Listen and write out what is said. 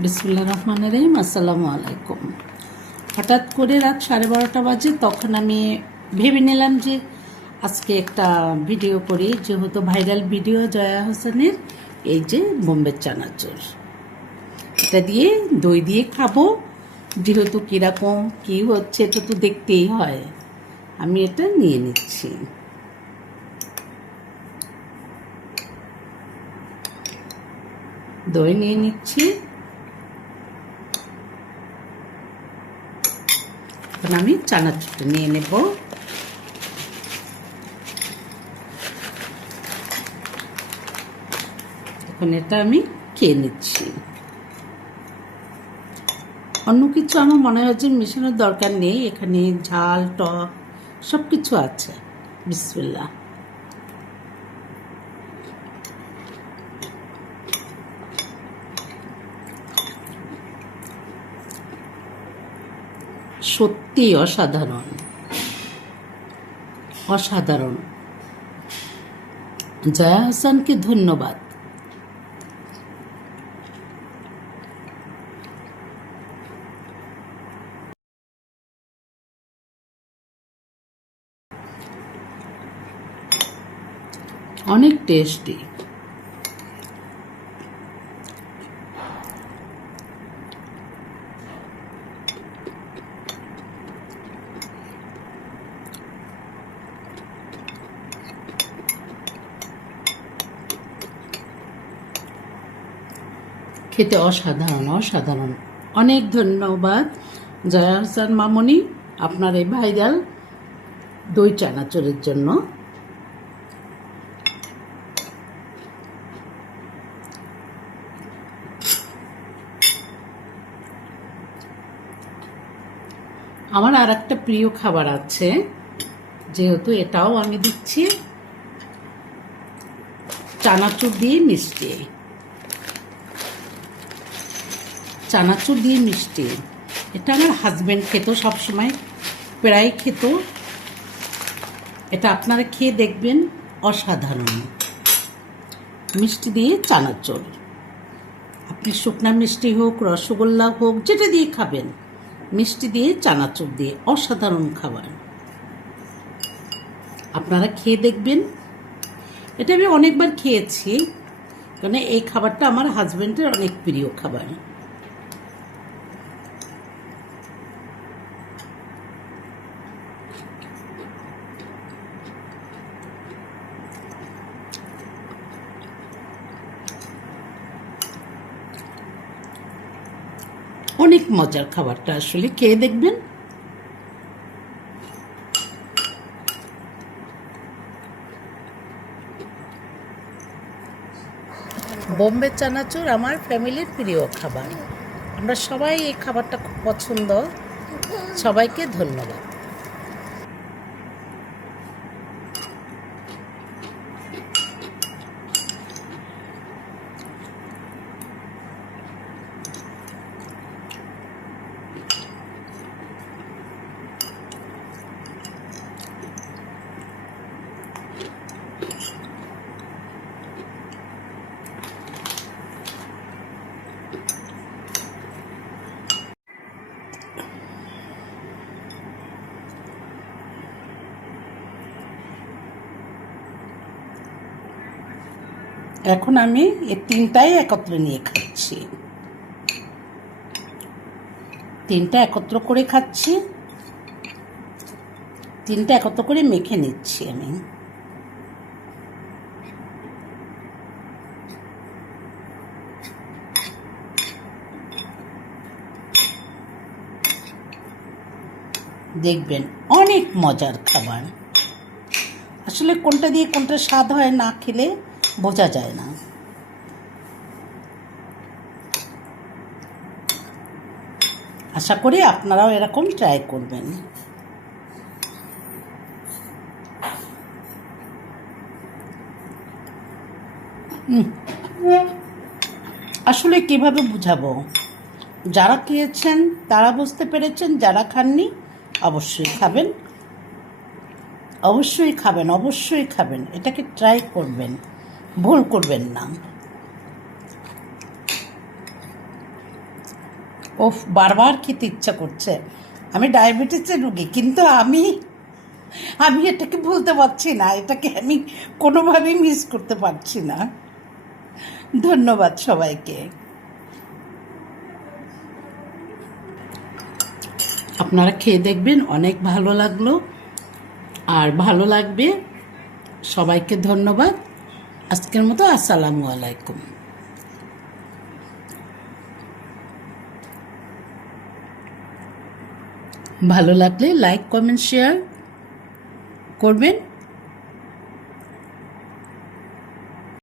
বিসমিল্লাহির রহমানির রহিম। আসসালামু আলাইকুম। হঠাৎ করে রাত 12:30 বাজে, তখন আমি ভেবে নিলাম যে আজকে একটা ভিডিও করি, যেহেতু ভাইরাল ভিডিও জয়া হোসেনের এই যে বোম্বে চানাচুর, এটা দিয়ে দই দিয়ে খাবো। যেহেতু কীরকম কী হচ্ছে এটা তো দেখতেই হয়। আমি এটা নিয়ে নিচ্ছি। দই নিয়ে নিচ্ছি। এখন আমি চানাচুরটা নিয়ে নেব। এখন এটা আমি খেয়ে নিচ্ছি। অন্য কিছু আমার মনে হয় যে মেশানোর দরকার নেই, এখানে ঝাল টক সব কিছু আছে। বিসমিল্লাহ। সত্যি অসাধারণ অসাধারণ। জয়া হাসানকে ধন্যবাদ। অনেক টেস্টি। খেতে অসাধারণ অসাধারণ। অনেক ধন্যবাদ জয়া হাসান মামনি, আপনার এই ভাইরাল দই চানাচুরের জন্য। আমার আর একটা প্রিয় খাবার আছে, যেহেতু এটাও আমি দিচ্ছি, চানাচুর দিয়ে মিষ্টি। চানাচুর দিয়ে মিষ্টি এটা আমার হাজব্যান্ড খেত সবসময়, প্রায় খেত। এটা আপনারা খেয়ে দেখবেন, অসাধারণ। মিষ্টি দিয়ে চানাচুর, আপনি শুকনা মিষ্টি হোক, রসগোল্লা হোক, যেটা দিয়ে খাবেন, মিষ্টি দিয়ে চানাচুর দিয়ে অসাধারণ খাবার। আপনারা খেয়ে দেখবেন। এটা আমি অনেকবার খেয়েছি, কারণ এই খাবারটা আমার হাজব্যান্ডের অনেক প্রিয় খাবার। অনেক মজার খাবারটা, আসলে খেয়ে দেখবেন। বোম্বে চানাচুর আমার ফ্যামিলির প্রিয় খাবার। আমরা সবাই এই খাবারটা খুব পছন্দ। সবাইকে ধন্যবাদ। এখন আমি এই তিনটাই একত্রে নিয়ে খাচ্ছি। তিনটা একত্র করে খাচ্ছি, তিনটা একত্র করে মেখে নিচ্ছি আমি। দেখবেন অনেক মজার খাবার। আসলে কোনটা দিয়ে কোনটা স্বাদ হয় না খেলে বোঝা যায় না। আশা করি আপনারাও এরকম ট্রাই করবেন। আসলে কিভাবে বুঝাবো, যারা খেয়েছেন তারা বুঝতে পেরেছেন, যারা খাননি অবশ্যই খাবেন, অবশ্যই খাবেন, অবশ্যই খাবেন। এটাকে ট্রাই করবেন, ভুল করবেন না। ওফ, বারবার খেতে ইচ্ছা করছে। আমি ডায়াবেটিসের রুগী, কিন্তু আমি আমি এটাকে ভুলতে পারছি না, এটাকে আমি কোনোভাবেই মিস করতে পারছি না। ধন্যবাদ সবাইকে। আপনারা খেয়ে দেখবেন, অনেক ভালো লাগলো আর ভালো লাগবে। সবাইকে ধন্যবাদ। আজকের মতো আসসালামু আলাইকুম। ভালো লাগলে লাইক, কমেন্ট, শেয়ার করবেন।